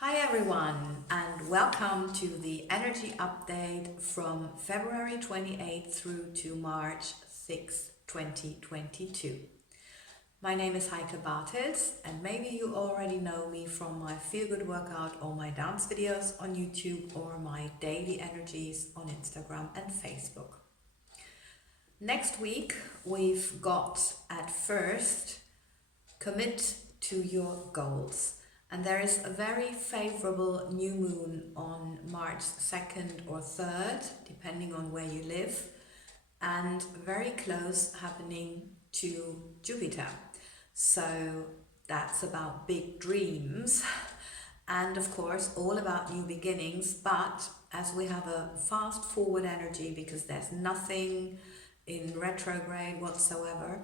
Hi everyone, and welcome to the energy update from February 28th through to March 6th, 2022. My name is Heike, and maybe you already know me from my Feel Good Workout or my dance videos on YouTube or my daily energies on Instagram and Facebook. Next week, we've got at first commit to your goals. And there is a very favorable new moon on March 2nd or 3rd, depending on where you live, and very close happening to Jupiter. So that's about big dreams and of course all about new beginnings. But as we have a fast forward energy because there's nothing in retrograde whatsoever,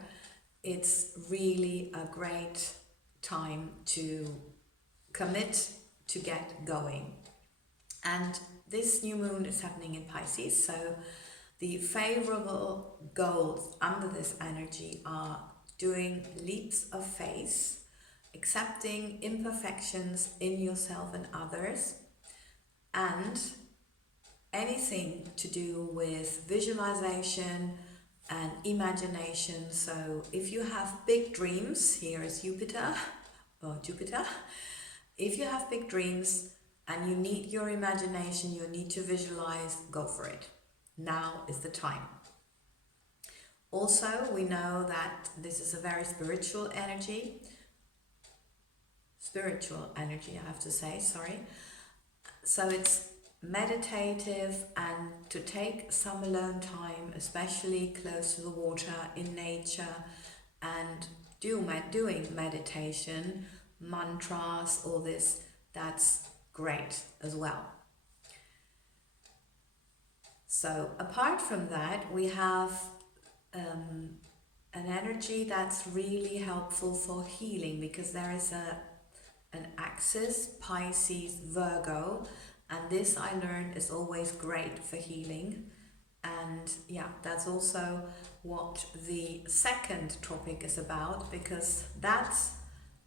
it's really a great time to commit to get going. And this new moon is happening in Pisces, so the favorable goals under this energy are doing leaps of faith, accepting imperfections in yourself and others, and anything to do with visualization and imagination. So if you have big dreams, here is Jupiter. If you have big dreams and you need your imagination, you need to visualize, go for it. Now is the time. Also, we know that this is a very spiritual energy, I have to say, sorry. So it's meditative and to take some alone time, especially close to the water, in nature, and doing meditation, mantras, all this, that's great as well. So apart from that, we have an energy that's really helpful for healing, because there is an axis, Pisces, Virgo, and this I learned is always great for healing. And yeah, that's also what the second topic is about, because that's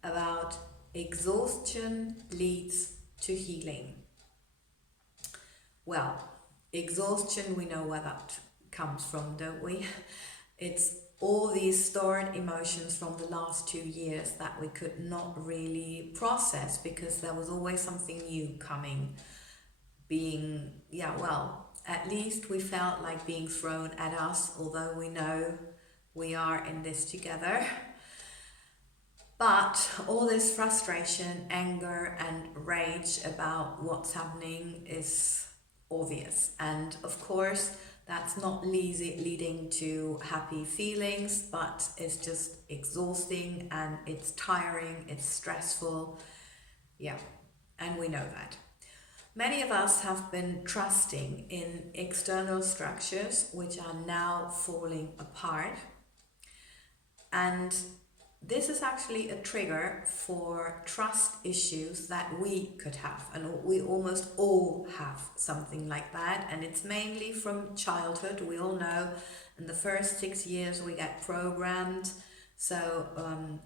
about exhaustion leads to healing. Well, exhaustion, we know where that comes from, don't we? It's all these stored emotions from the last 2 years that we could not really process because there was always something new coming. At least we felt like being thrown at us, although we know we are in this together. But all this frustration, anger, and rage about what's happening is obvious. And of course, that's not leading to happy feelings, but it's just exhausting and it's tiring, it's stressful. Yeah, and we know that. Many of us have been trusting in external structures which are now falling apart. And this is actually a trigger for trust issues that we could have, and we almost all have something like that, and it's mainly from childhood. We all know in the first 6 years we get programmed, so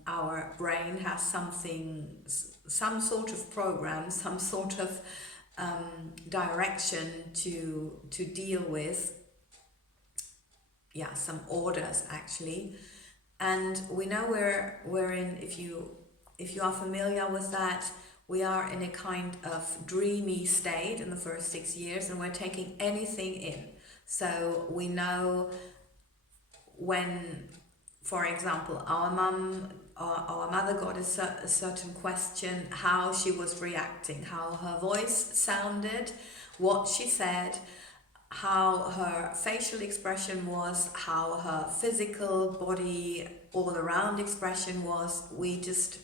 our brain has some sort of program, some sort of direction to deal with, some orders actually. And we know we're in, if you are familiar with that, we are in a kind of dreamy state in the first 6 years, and we're taking anything in. So we know when, for example, our mother got a certain question, how she was reacting, how her voice sounded, what she said, how her facial expression was, how her physical body all around expression was. We just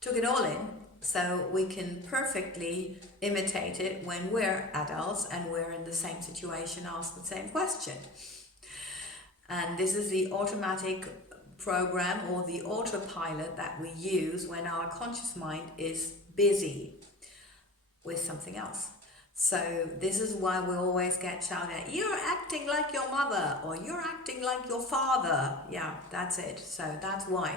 took it all in, so we can perfectly imitate it when we're adults and we're in the same situation, ask the same question. And this is the automatic program or the autopilot that we use when our conscious mind is busy with something else. So this is why we always get shouted at, you're acting like your mother, or you're acting like your father. Yeah, that's it. So that's why.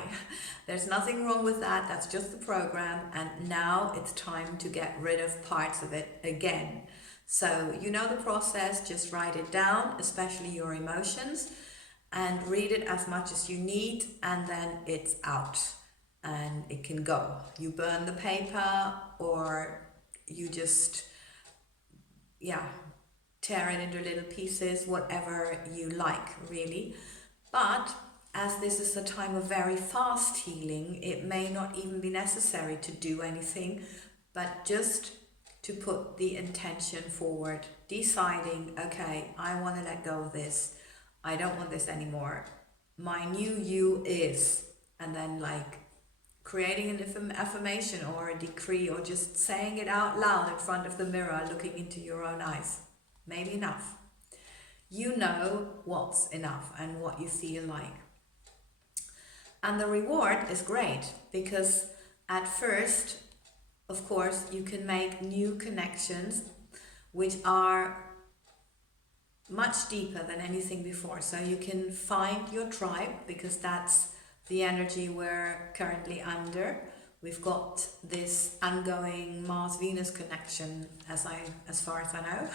There's nothing wrong with that. That's just the program. And now it's time to get rid of parts of it again. So you know the process, just write it down, especially your emotions, and read it as much as you need, and then it's out and it can go. You burn the paper, or you just, yeah, tear it into little pieces, whatever you like, really. But as this is a time of very fast healing, it may not even be necessary to do anything, but just to put the intention forward, deciding, okay, I want to let go of this. I don't want this anymore. My new you is, and then like creating an affirmation or a decree, or just saying it out loud in front of the mirror, looking into your own eyes. Maybe enough. You know what's enough and what you feel like. And the reward is great, because at first, of course, you can make new connections which are much deeper than anything before. So you can find your tribe, because that's the energy we're currently under. We've got this ongoing Mars-Venus connection, as far as I know.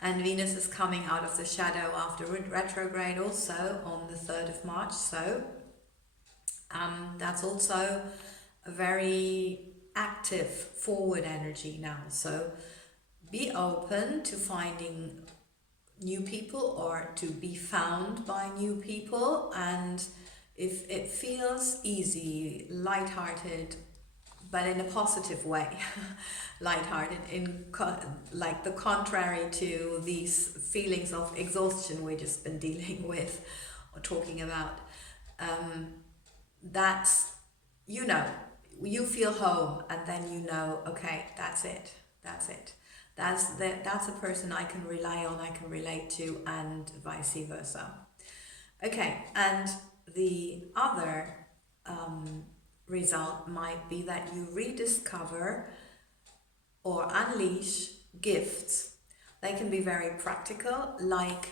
And Venus is coming out of the shadow after retrograde also on the 3rd of March. So that's also a very active forward energy now. So be open to finding new people, or to be found by new people. And if it feels easy, lighthearted, but in a positive way, lighthearted, like the contrary to these feelings of exhaustion we've just been dealing with or talking about, that's, you feel home, and then okay, that's it. That's a person I can rely on, I can relate to, and vice versa. Okay, and the other result might be that you rediscover or unleash gifts. They can be very practical, like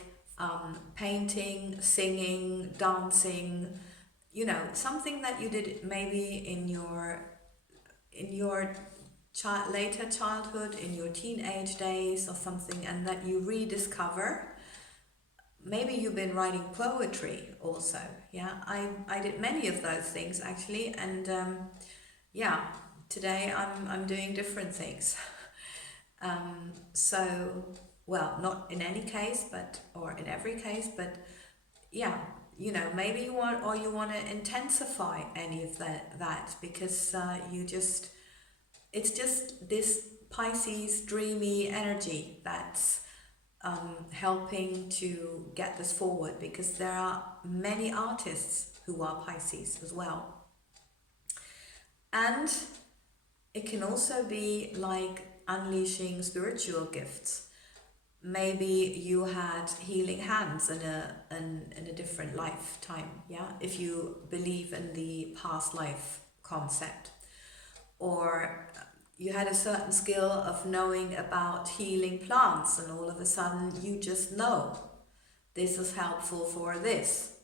painting, singing, dancing, something that you did maybe in your later childhood, in your teenage days or something, and that you rediscover. Maybe you've been writing poetry also. Yeah, I did many of those things actually, and today I'm doing different things. So, well, not in any case, or in every case, but yeah, maybe you want to intensify any of that, because it's just this Pisces dreamy energy that's helping to get this forward, because there are many artists who are Pisces as well. And it can also be like unleashing spiritual gifts. Maybe you had healing hands in a different lifetime, yeah, if you believe in the past life concept. Or you had a certain skill of knowing about healing plants, and all of a sudden you just know this is helpful for this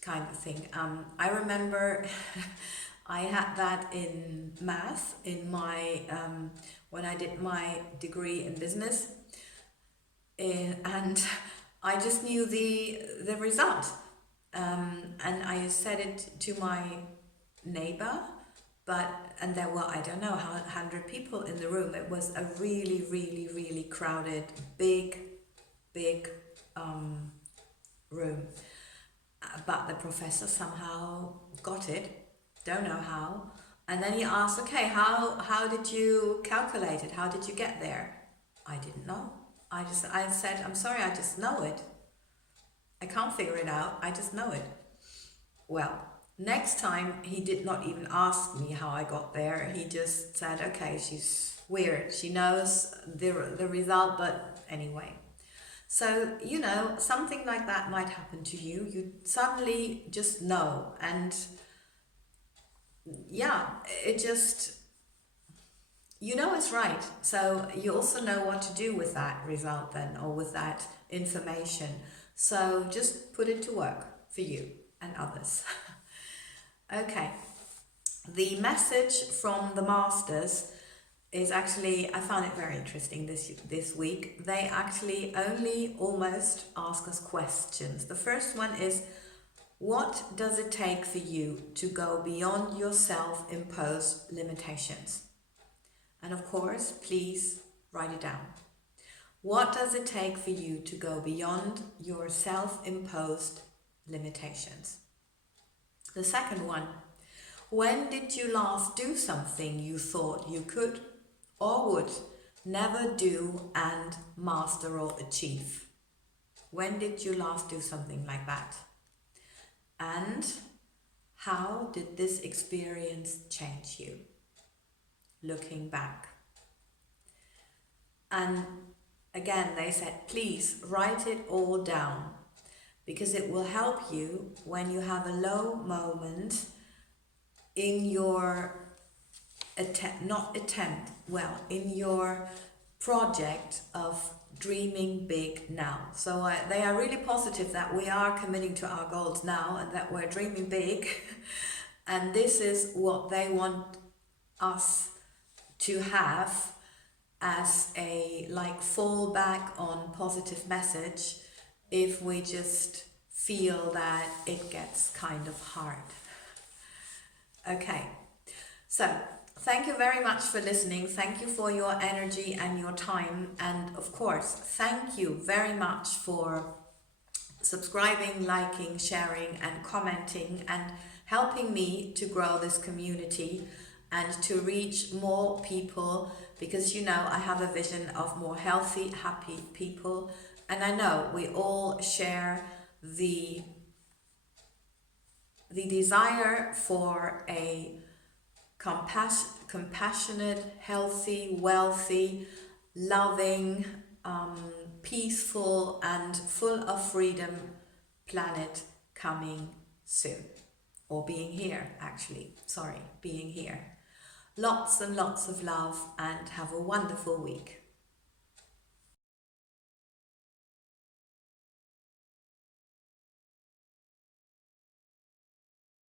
kind of thing. I remember I had that in math in my when I did my degree in business, and I just knew the result, and I said it to my neighbor. And there were, I don't know, 100 people in the room. It was a really, really, really crowded, big room. But the professor somehow got it, don't know how. And then he asked, okay, how did you calculate it? How did you get there? I didn't know. I said, I'm sorry, I just know it. I can't figure it out, I just know it. Well, next time he did not even ask me how I got there. He just said, okay, she's weird. She knows the result, but anyway. So, something like that might happen to you. You suddenly just know. And yeah, it just, you know it's right. So you also know what to do with that result then, or with that information. So just put it to work for you and others. Okay, the message from the masters is actually, I found it very interesting this week. They actually only almost ask us questions. The first one is, what does it take for you to go beyond your self-imposed limitations? And of course, please write it down. What does it take for you to go beyond your self-imposed limitations? The second one, when did you last do something you thought you could or would never do and master or achieve? When did you last do something like that? And how did this experience change you, looking back? And again, they said, please write it all down, because it will help you when you have a low moment in your in your project of dreaming big now. So they are really positive that we are committing to our goals now and that we're dreaming big. And this is what they want us to have as a fallback on positive message if we just feel that it gets kind of hard. Okay, so thank you very much for listening. Thank you for your energy and your time. And of course, thank you very much for subscribing, liking, sharing and commenting and helping me to grow this community and to reach more people, because I have a vision of more healthy, happy people, and I know we all share the desire for a compassionate, healthy, wealthy, loving, peaceful and full of freedom planet coming soon. Or being here, being here. Lots and lots of love and have a wonderful week.